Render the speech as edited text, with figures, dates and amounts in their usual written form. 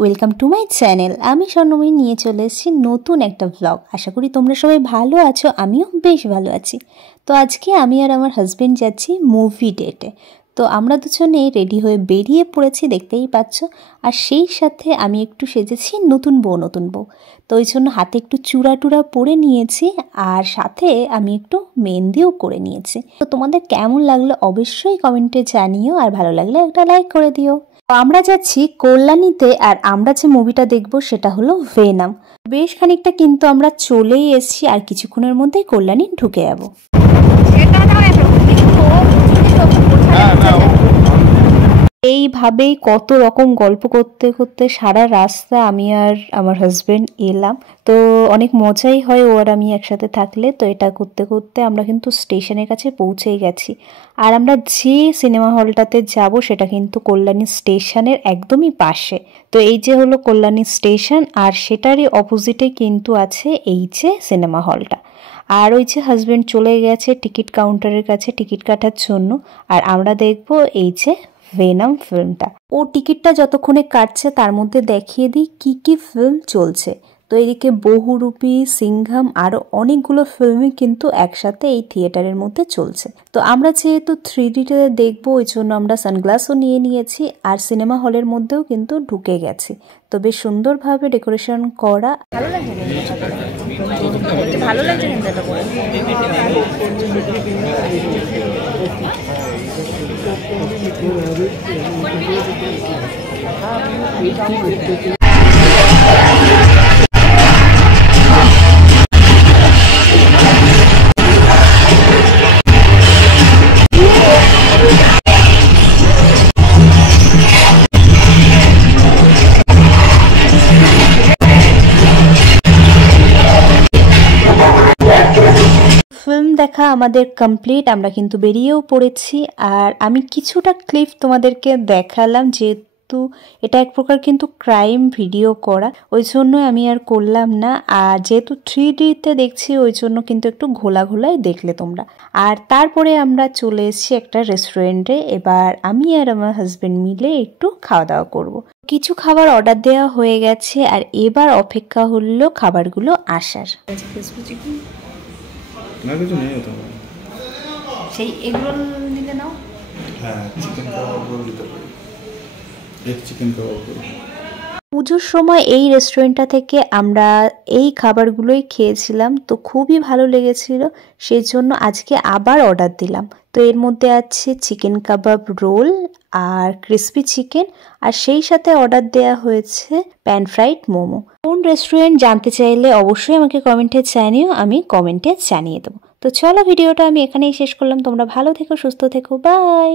Welcome to my channel. আমি স্বর্ণময়ী নিয়ে চলে এসেছি নতুন একটা ব্লগ। আশা করি তোমরা সবাই ভালো আছো, আমিও বেশ ভালো আছি। তো আজকে আমি আর আমার হাজব্যান্ড যাচ্ছি মুভি ডেটে। তো আমরা দুজনে রেডি হয়ে বেরিয়ে পড়েছি, দেখতেই পাচ্ছ। আর সেই সাথে আমি একটু সেজেছি নতুন বউ। তো ওই জন্য হাতে একটু চূড়া টুড়া পরে নিয়েছি, আর সাথে আমি একটু মেহেন্দিও করে নিয়েছি। তো তোমাদের কেমন লাগলো অবশ্যই কমেন্টে জানিও, আর ভালো লাগলে একটা লাইক করে দিও। আমরা যাচ্ছি কল্যাণীতে, আর আমরা যে মুভিটা দেখবো সেটা হলো ভেনাম। বেশ খানিকটা কিন্তু আমরা চলেই এসেছি, আর কিছুক্ষণের মধ্যেই কল্যাণী ঢুকে যাবো। এইভাবেই কত রকম গল্প করতে করতে সারা রাস্তা আমি আর আমার হাজবেন্ড এলাম। তো অনেক মজাই হয় ও আর আমি একসাথে থাকলে। তো এটা করতে করতে আমরা কিন্তু স্টেশনের কাছে পৌঁছেই গেছি। আর আমরা যে সিনেমা হলটাতে যাব সেটা কিন্তু কল্যাণী স্টেশনের একদমই পাশে। তো এই যে হলো কল্যাণী স্টেশন, আর সেটারই অপোজিটে কিন্তু আছে এই যে সিনেমা হলটা। আর ওই যে হাজবেন্ড চলে গেছে টিকিট কাউন্টারের কাছে টিকিট কাটার জন্য, আর আমরা দেখবো এই যে ভেনাম ফিল্মটা। ও টিকিটটা যতক্ষণে কাটছে তার মধ্যে দেখিয়ে দিই কি কি ফিল্ম চলছে। তো এদিকে বহুরূপী, সিংঘাম আরও অনেকগুলো ফিল্মই কিন্তু একসাথে এই থিয়েটারের মধ্যে চলছে। তো আমরা যেহেতু 3Dতে দেখবো ওই জন্য আমরা সানগ্লাসও নিয়ে নিয়েছি, আর সিনেমা হলের মধ্যেও কিন্তু ঢুকে গেছি। তো বেশ সুন্দরভাবে ডেকোরেশন করা। ভালো লাগছে কিন্তু এটা করে। ফিল্ম দেখা আমাদের কমপ্লিট, আমরা কিন্তু বেরিয়েও পড়েছি। আর আমি কিছুটা ক্লিপ তোমাদেরকে দেখালাম, যেহেতু এটা এক প্রকার কিন্তু ক্রাইম ভিডিও করা, ওই জন্য আমি আর করলাম না। আর যেহেতু 3Dতে দেখছি ওই জন্য কিন্তু একটু ঘোলাই দেখলে তোমরা। আর তারপরে আমরা চলে এসেছি একটা রেস্টুরেন্টে। এবার আমি আর আমার হাজবেন্ড মিলে একটু খাওয়া দাওয়া করব। কিছু খাবার অর্ডার দেওয়া হয়ে গেছে, আর এবার অপেক্ষা হলো খাবারগুলো আসার। না কিছু নেই তো, সেই এগ রোল নিলে নাও। হ্যাঁ, চিকেন কাবাব রোল দিতে পারি, এক চিকেন কাবাব রোল। পুজোর সময় এই রেস্টুরেন্টটা থেকে আমরা এই খাবারগুলোই খেয়েছিলাম, তো খুবই ভালো লেগেছিল। সেই জন্য আজকে আবার অর্ডার দিলাম। তো এর মধ্যে আছে চিকেন কাবাব রোল আর ক্রিসপি চিকেন, আর সেই সাথে অর্ডার দেওয়া হয়েছে প্যান ফ্রাইড মোমো। কোন রেস্টুরেন্ট জানতে চাইলে অবশ্যই আমাকে কমেন্টে জানিও, আমি কমেন্টে জানিয়ে দেবো। তো চলো, ভিডিওটা আমি এখানেই শেষ করলাম। তোমরা ভালো থেকো, সুস্থ থেকো, বাই।